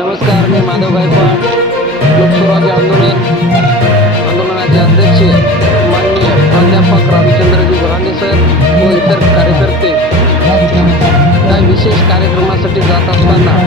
नमस्कार, मी माधव गायकवाड, लोकस्वराज्य आंदोलनाचे अध्यक्ष माननीय प्राध्यापक रविचंद्रजी गुरांडे सर व इतर कार्यकर्ते काही विशेष कार्यक्रमासाठी जात असताना